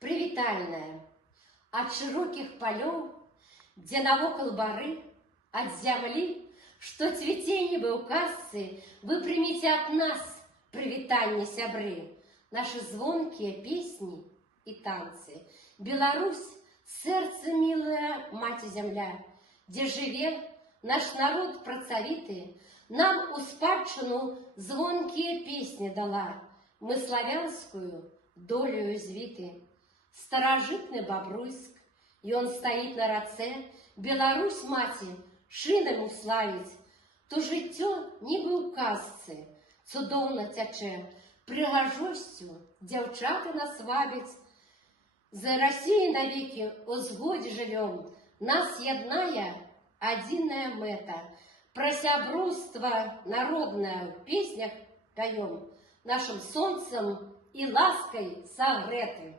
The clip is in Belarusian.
Прывітальная, ад шырокіх палёў, дзе навокал бары, ад зямлі, што цвіце нібы ў казцы, вы прыміце ад нас прывітанне, сябры, нашы звонкія песні і танцы. Беларусь, сэрца мілая маці зямля, дзе жыве наш народ працавіты, нам у спадчыну звонкія песні дала, мы славянскую долею звіты. Старажытны Бабруйск, ён стаіць на рацэ, Беларусь, маці, шынаму славіць, то жыццё нібы ў казцы цудоўна цячэ, прыгажосцю дзяўчаты нас вабяць. За Расіяй навекі ў згодзе жывём, нас яднае адзіная мэта. Пра сяброўства народнае ў песнях пяём, нашым сонцам і ласкай сагрэты.